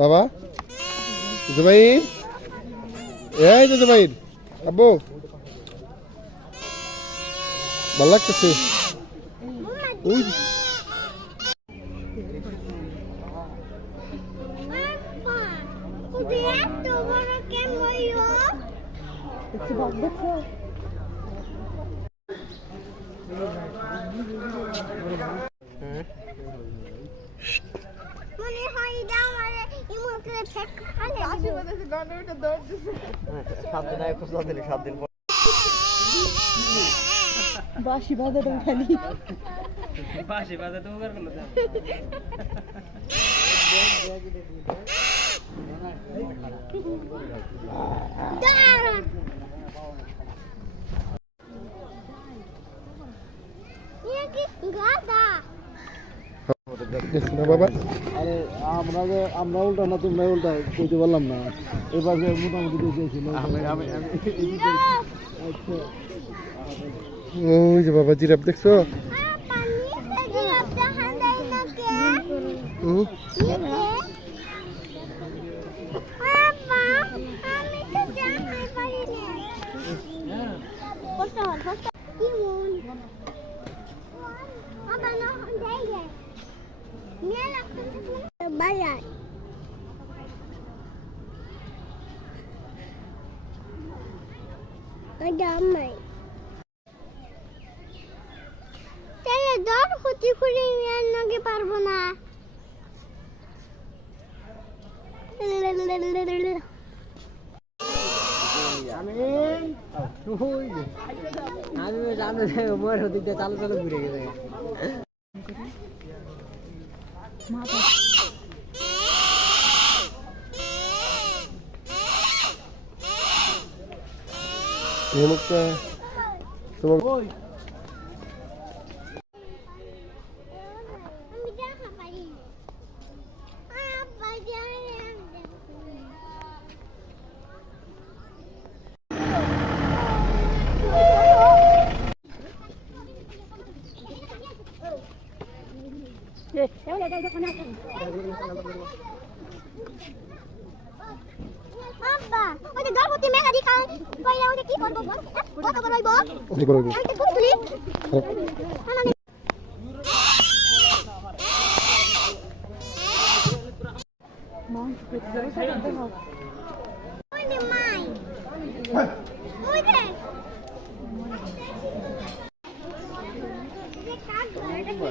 বাবা জুবাইর, এই যে জুবাইর আব্বু, ভালো লাগতেছে? ওই বাসি বাজে তো খালি বাসি বাজে তো ওভার করলো বাবা আরে আমরা উল্টা না তোমরা উল্টা কইতে পারলাম না, এবার মোটামুটি দিয়েছিল। আচ্ছা ওই যে বাবা জিরাফ দেখছো? দর ক্ষতি করে নাকি পারবো না। চালু চালু ঘুরে গেছে তোমার আব্বা ওই গর্ভবতী মেলা দি খান কইলা ওই কি করব বল কত করব কি করবি? আমি তো তুলি ওই নে মাই ওই দে ये काट दो এটা কি